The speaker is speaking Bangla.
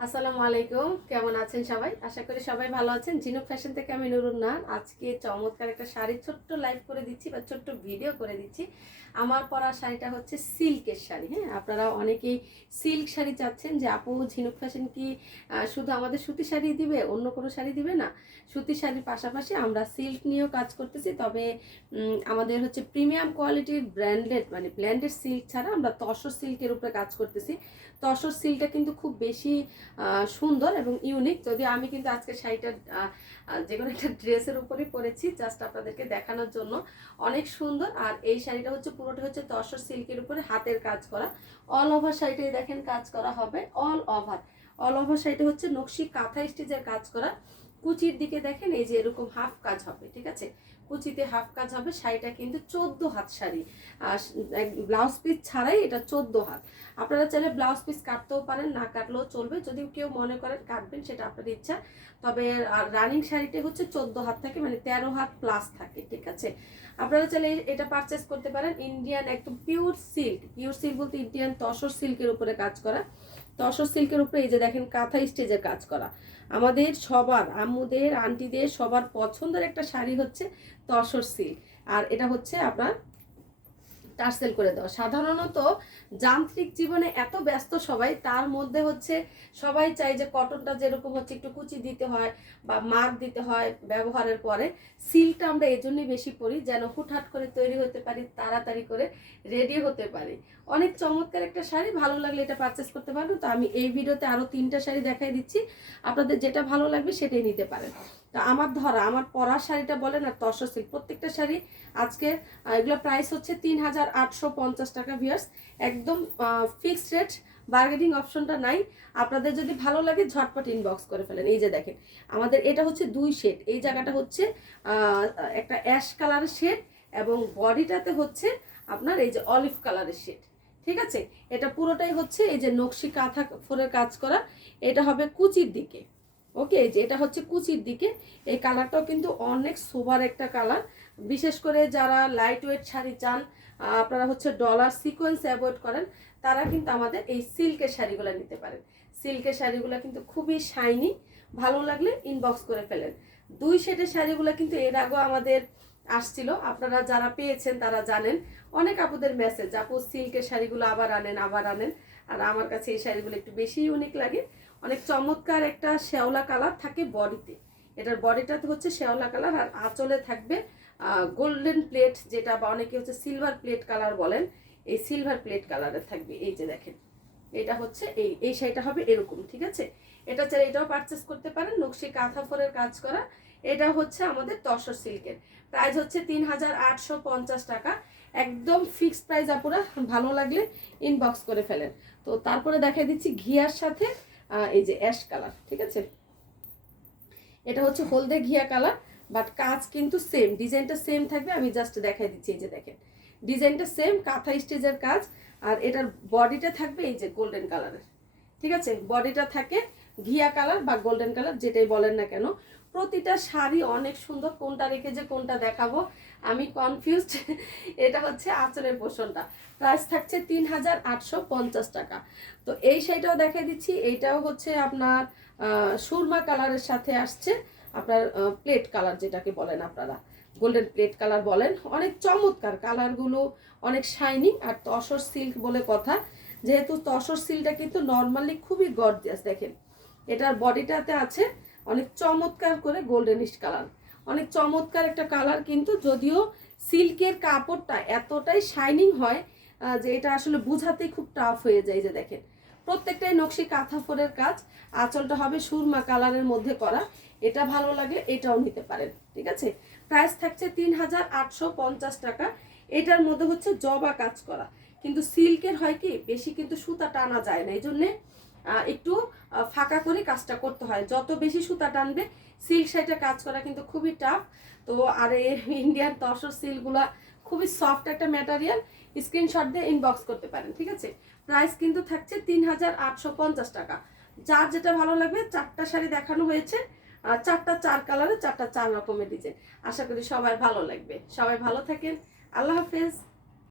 আসসালামু আলাইকুম। কেমন আছেন সবাই? আশা করি সবাই ভালো আছেন। জিনুক ফ্যাশন থেকে আমি নুরুন নাহান আজকে চমৎকার একটা শাড়ি ছোট্ট লাইভ করে দিচ্ছি বা ছোট্ট ভিডিও করে দিচ্ছি। আমার পরা শাড়িটা হচ্ছে সিল্কের শাড়ি হ্যাঁ? আপনারা অনেকেই সিল্ক শাড়ি চাচ্ছেন যে, আপু ঝিনুক ফ্যাশন কি শুধু আমাদের সুতি শাড়ি দিবে? অন্য কোনো শাড়ি দিবে না? সুতি শাড়ির পাশাপাশি আমরা সিল্ক নিয়েও কাজ করতেছি। তবে আমাদের হচ্ছে প্রিমিয়াম কোয়ালিটির ব্র্যান্ডেড মানে ব্র্যান্ডেড সিল্ক ছাড়া আমরা তসর সিল্কের উপরে কাজ করতেছি। তসর সিল্কটা কিন্তু খুব বেশি সুন্দর এবং ইউনিক যদিও আমি কিন্তু আজকে শাড়িটা যে কোনো একটা ড্রেসের উপরেই পরেছি জাস্ট আপনাদেরকে দেখানোর জন্য। অনেক সুন্দর। আর এই শাড়িটা হচ্ছে, পুরোটা হচ্ছে তসর সিল্কের উপরে হাতের কাজ করা। অল ওভার শাড়িটাই দেখেন কাজ করা হবে। অল ওভার অল ওভার শাড়িটা হচ্ছে নকশি কাঁথা স্টিচের কাজ করা। কুচির দিকে দেখেন, এই যে এরকম হাফ কাজ হবে, ঠিক আছে? কুচিতে হাফ কাজ হবে, শাড়িটা কিন্তু চোদ্দ হাত শাড়ি। আর ব্লাউজ পিস ছাড়াই এটা চোদ্দ হাত। আপনারা চাইলে ব্লাউজ পিস কাটতেও পারেন, না কাটলেও চলবে। যদি কেউ মনে করেন কাটবেন, সেটা আপনার ইচ্ছা। তবে রানিং শাড়িটা হচ্ছে চোদ্দ হাত থাকে মানে তেরো হাত প্লাস থাকে, ঠিক আছে? আপনারা চাইলে এটা পারচেস করতে পারেন ইন্ডিয়ান একদম পিওর সিল্ক পিওর সিল্ক বলতে ইন্ডিয়ান তসর সিল্কের উপরে কাজ করা। তসর সিল্কের উপরে এই যে দেখেন কাঁথা স্টেজের কাজ করা। আমাদের সবার, আম্মুদের, আন্টিদের সবার পছন্দের একটা শাড়ি হচ্ছে তসর সিল্ক। আর এটা হচ্ছে আপনার টার্সেল করে দেওয়া। সাধারণত যান্ত্রিক জীবনে এত ব্যস্ত সবাই, তার মধ্যে হচ্ছে সবাই চায় যে কটনটা যেরকম হচ্ছে একটু কুচি দিতে হয় বা মার দিতে হয় ব্যবহারের পরে। সিলটা আমরা এজন্যই বেশি পরি যেন হুটহাট করে তৈরি হতে পারি, তাড়াতাড়ি করে রেডি হতে পারি। অনেক চমৎকার একটা শাড়ি, ভালো লাগলে এটা পারচেস করতে পারব তো আমি এই ভিডিওতে আরও তিনটা শাড়ি দেখাই দিচ্ছি। আপনাদের যেটা ভালো লাগবে সেটাই নিতে পারেন। তো আমার ধরা, আমার পরার শাড়িটা বলেন আর তসর সিল্ক প্রত্যেকটা শাড়ি আজকে এগুলো প্রাইস হচ্ছে তিন হাজার আটশো পঞ্চাশ টাকা ভিয়ার্স একদম ফিক্সড রেট বার্গেনিং অপশনটা নাই। আপনাদের যদি ভালো লাগে, ঝটপট ইনবক্স করে ফেলেন। এই যে দেখেন, আমাদের এটা হচ্ছে দুই শেড এই জায়গাটা হচ্ছে একটা অ্যাশ কালারের শেড এবং বডিটাতে হচ্ছে আপনার এই যে অলিভ কালারের শেড ঠিক আছে? এটা পুরোটাই হচ্ছে এই যে নকশি কাঁথা ফোরের কাজ করা। এটা হবে কুচির দিকে। ওকে যে এটা হচ্ছে কুচির দিকে। এই কালারটাও কিন্তু অনেক সোবার একটা কালার। বিশেষ করে যারা লাইট ওয়েট শাড়ি চান আপনারা হচ্ছে ডলার সিকোয়েন্স অ্যাভয়েড করেন, তারা কিন্তু আমাদের এই সিল্কের শাড়িগুলো নিতে পারেন। সিল্কের শাড়িগুলো কিন্তু খুবই শাইনি ভালো লাগলে ইনবক্স করে ফেলেন। দুই শেডের শাড়িগুলো কিন্তু এর আগেও আমাদের আসছিল, আপনারা যারা পেয়েছেন তারা জানেন। অনেক আপুদের মেসেজ আপু, সিল্কের শাড়িগুলো আবার আনেন আবার আনেন। আর আমার কাছে এই শাড়িগুলো একটু বেশি ইউনিক লাগে। অনেক চমৎকার একটা শ্যাওলা কালার থাকে বডিতে। এটার বডিটাতে হচ্ছে শ্যাওলা কালার আর আঁচলে থাকবে গোল্ডেন প্লেট যেটা বা অনেকে হচ্ছে সিলভার প্লেট কালার বলেন, এই সিলভার প্লেট কালারের থাকবে। এই যে দেখেন, এটা হচ্ছে এই এই শাড়িটা হবে এরকম, ঠিক আছে? এটা চাইলে এটাও পারচেস করতে পারেন, নকশি কাঁথা ফোরের কাজ করা। এটা হচ্ছে আমাদের তসর সিল্কের। প্রাইস হচ্ছে তিন হাজার আটশো পঞ্চাশ টাকা। একদম ফিক্সড প্রাইস আপুরা, ভালো লাগলে ইনবক্স করে ফেলেন। তো তারপরে দেখাই দিচ্ছি ঘিয়ার সাথে এই যে অ্যাশ কালার ঠিক আছে? এটা হচ্ছে হলদে ঘিয়া কালার বাট কাজ কিন্তু সেম ডিজাইনটা সেম থাকবে, আমি জাস্ট দেখাই দিচ্ছি, এই যে দেখেন। ডিজাইনটা সেম কাঁথা স্টেজের কাজ, আর এটার বডিটা থাকবে এই যে গোল্ডেন কালারের ঠিক আছে? বডিটা থাকে ঘিয়া কালার বা গোল্ডেন কালার, যেটাই বলেন না কেন, প্রতিটা শাড়ি অনেক সুন্দর। কোনটা রেখে যে কোনটা দেখাবো, আমি কনফিউজড এটা হচ্ছে আঁচলের পোষণটা। প্রাইস থাকছে তিন হাজার আটশো পঞ্চাশ টাকা। তো এই শাড়িটাও দেখাই দিচ্ছি। এইটাও হচ্ছে আপনার সুরমা কালারের সাথে আসছে। আপনার প্লেট কালার যেটাকে বলেন আপনারা। গোল্ডেন প্লেট কালার বলেন। অনেক চমৎকার কালারগুলো, অনেক শাইনিং আর তসর সিল্ক বলে কথা। যেহেতু তসর সিল্কটা কিন্তু নর্মালি খুবই গর্জিয়াস দেখেন। এটার বডিটাতে আছে অনেক চমৎকার করে গোল্ডেনিশ কালার। অনেক চমৎকার একটা কালার কিন্তু যদিও সিল্কের কাপড়টা এতটাই শাইনিং হয় যে এটা আসলে বুঝাতেই খুব টাফ হয়ে যায় যে দেখেন। প্রত্যেকটাই নকশি কাঁথা ফোরের কাজ, আঁচলটা হবে সুরমা কালারের মধ্যে করা। এটা ভালো লাগলে এটাও নিতে পারেন, ঠিক আছে? প্রাইস থাকছে তিন হাজার আটশো পঞ্চাশ টাকা। এটার মধ্যে হচ্ছে জবা কাজ করা। কিন্তু সিল্কের হয় কি, বেশি কিন্তু সুতা টানা যায় না। এই জন্যে একটু ফাঁকা করে কাজটা করতে হয়। যত বেশি সুতা টানবে সিল্ক শাড়িটা কাজ করা কিন্তু খুবই টাফ তো আর ইন্ডিয়ান তসর সিল্কগুলা খুবই সফট একটা ম্যাটেরিয়াল স্ক্রিনশট দিয়ে ইনবক্স করতে পারেন, ঠিক আছে? প্রাইস কিন্তু থাকছে তিন হাজার আটশো পঞ্চাশ টাকা। যার যেটা ভালো লাগবে, চারটা শাড়ি দেখানো হয়েছে চারটা চার কালারে চারটা চার রকমের ডিজাইন আশা করি সবাই ভালো লাগবে। সবাই ভালো থাকেন। আল্লাহ হাফেজ।